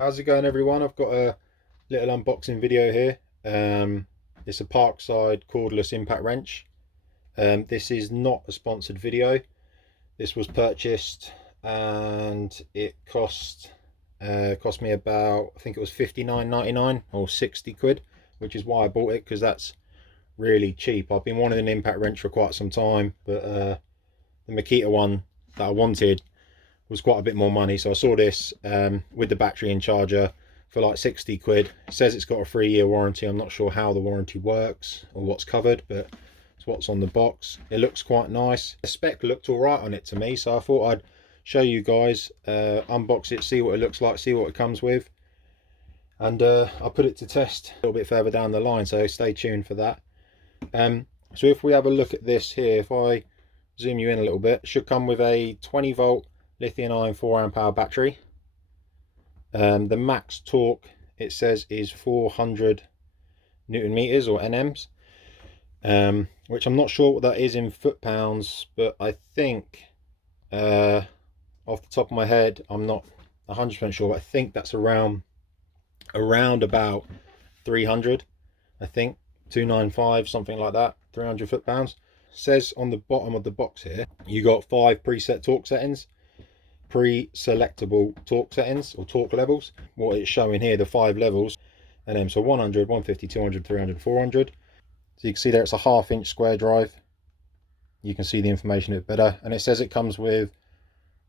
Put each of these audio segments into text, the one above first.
How's it going, everyone? I've got a little unboxing video here. It's a Parkside cordless impact wrench. This is not a sponsored video. This was purchased and it cost me about, I think it was £59.99 or 60 quid, which is why I bought it, because that's really cheap. I've been wanting an impact wrench for quite some time, but the Makita one that I wanted was quite a bit more money, so I saw this with the battery and charger for like 60 quid. It says it's got a 3-year warranty. I'm not sure how the warranty works or what's covered, but it's what's on the box. It looks quite nice. The spec looked all right on it to me, so I thought I'd show you guys, unbox it, see what it looks like, see what it comes with, and I'll put it to test a little bit further down the line, so stay tuned for that. So if we have a look at this here, if I zoom you in a little bit, it should come with a 20 volt lithium ion 4 amp hour battery. The max torque, it says, is 400 newton meters or nms, which I'm not sure what that is in foot pounds, but I think off the top of my head, I'm not 100% sure, but I think that's around about 300, I think 295, something like that, 300 foot pounds. Says on the bottom of the box here, you got 5 preset torque settings, pre-selectable torque settings or torque levels. What it's showing here, the 5 levels, and then so 100, 150, 200, 300, 400. So you can see there it's a 1/2 inch square drive. You can see the information a bit better, and it says it comes with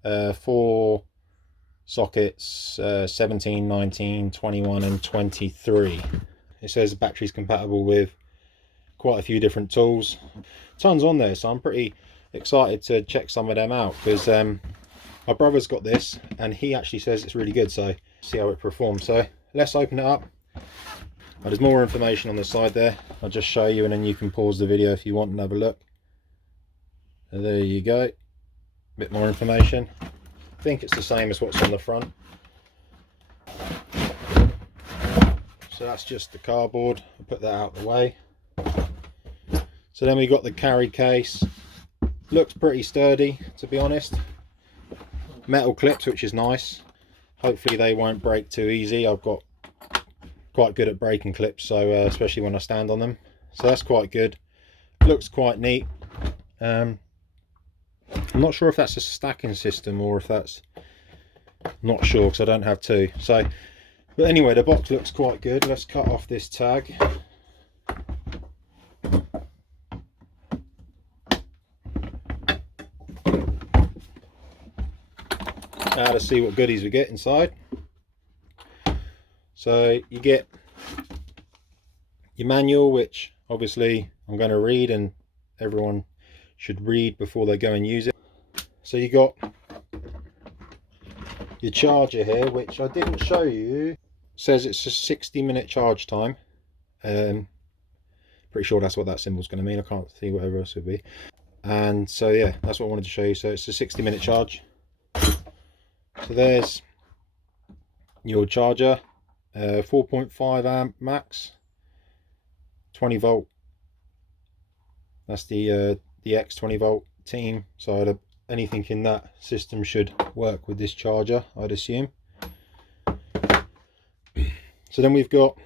4 sockets, 17, 19, 21 and 23. It says the battery's compatible with quite a few different tools, tons on there, so I'm pretty excited to check some of them out, because my brother's got this and he actually says it's really good, so see how it performs. So let's open it up. There's more information on the side there. I'll just show you and then you can pause the video if you want and have a look. So there you go, a bit more information. I think it's the same as what's on the front. So that's just the cardboard. I'll put that out of the way. So then we got the carry case. Looks pretty sturdy, to be honest. Metal clips, which is nice. Hopefully they won't break too easy. I've got quite good at breaking clips, so especially when I stand on them, so that's quite good. Looks quite neat. I'm not sure if that's a stacking system or if that's, not sure because I don't have two. So but anyway, the box looks quite good. Let's cut off this tag. To see what goodies we get inside. So you get your manual, which obviously I'm going to read, and everyone should read before they go and use it. So you got your charger here, which I didn't show you. It says it's a 60-minute charge time. Pretty sure that's what that symbol's going to mean. I can't see whatever else it would be. And so yeah, that's what I wanted to show you. So it's a 60-minute charge. So there's your charger, 4.5 amp max, 20 volt. That's the X 20 volt team. So anything in that system should work with this charger, I'd assume. So then we've got,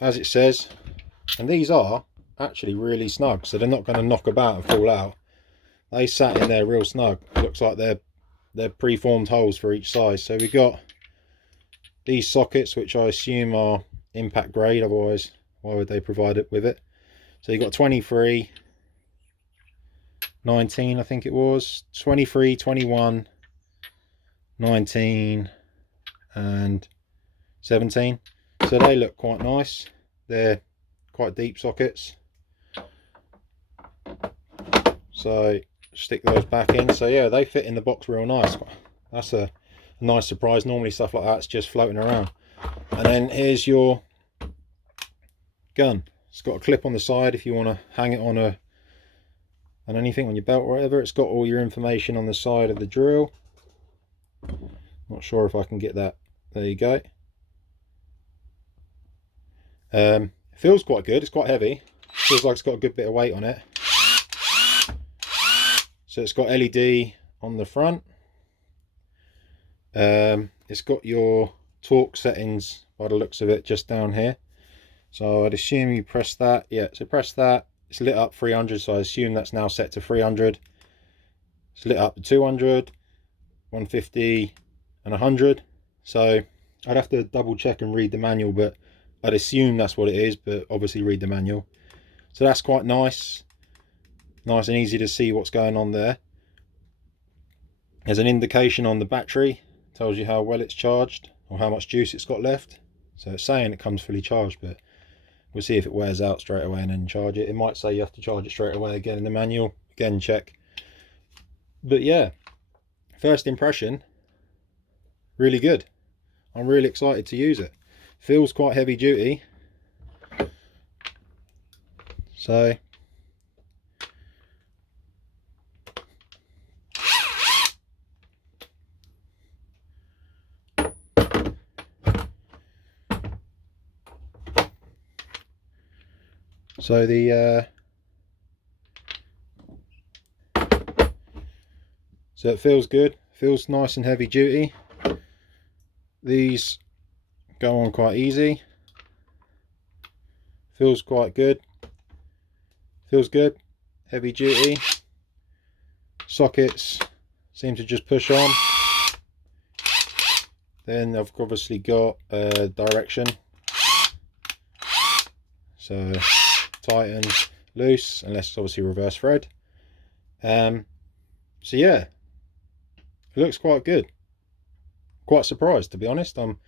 as it says, and these are actually really snug, so they're not going to knock about and fall out. They sat in there real snug. It looks like they're pre-formed holes for each size. So we got these sockets, which I assume are impact grade, otherwise why would they provide it with it? So you got 23, 19 I think it was, 23, 21, 19 and 17. So they look quite nice. They're quite deep sockets, so stick those back in. So yeah, they fit in the box real nice. That's a nice surprise. Normally stuff like that's just floating around. And then here's your gun. It's got a clip on the side if you want to hang it on anything, on your belt or whatever. It's got all your information on the side of the drill. Not sure if I can get that. There you go. It feels quite good. It's quite heavy. Feels like it's got a good bit of weight on it. So it's got LED on the front. It's got your torque settings by the looks of it just down here, so I'd assume you press that. Yeah, so press that, it's lit up 300, so I assume that's now set to 300. It's lit up to 200, 150 and 100. So I'd have to double check and read the manual, but I'd assume that's what it is, but obviously read the manual. So that's quite nice and easy to see what's going on there. There's an indication on the battery, tells you how well it's charged or how much juice it's got left. So it's saying it comes fully charged, but we'll see if it wears out straight away and then charge it. It might say you have to charge it straight away again in the manual. Again, check. But yeah, first impression, really good. I'm really excited to use it. Feels quite heavy duty. So so it feels good, feels nice and heavy duty. These go on quite easy. Feels quite good. Feels good, heavy duty. Sockets seem to just push on. Then I've obviously got direction. So tighten, loose, unless it's obviously reverse thread. So yeah, it looks quite good. Quite surprised, to be honest. I'm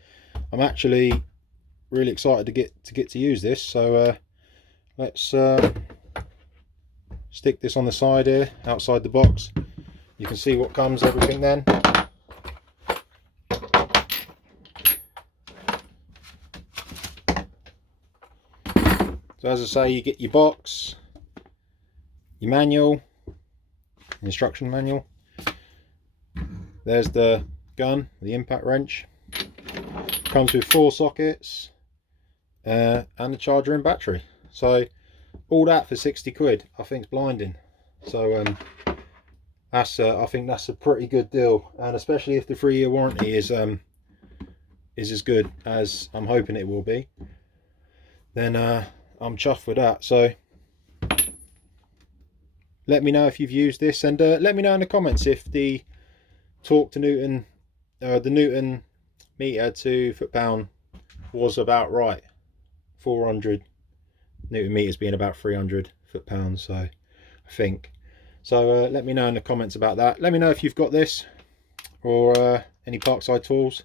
actually really excited to get to use this. So let's stick this on the side here, outside the box. You can see what comes, everything then. So as I say, you get your box, your manual, instruction manual. There's the gun, the impact wrench. Comes with 4 sockets and the charger and battery. So all that for 60 quid, I think it's blinding. So that's I think that's a pretty good deal, and especially if the 3-year warranty is as good as I'm hoping it will be, then I'm chuffed with that. So let me know if you've used this, and let me know in the comments if the torque to Newton, the Newton meter to foot-pound was about right. 400 Newton meters being about 300 foot-pounds, so I think. So let me know in the comments about that. Let me know if you've got this or any Parkside tools.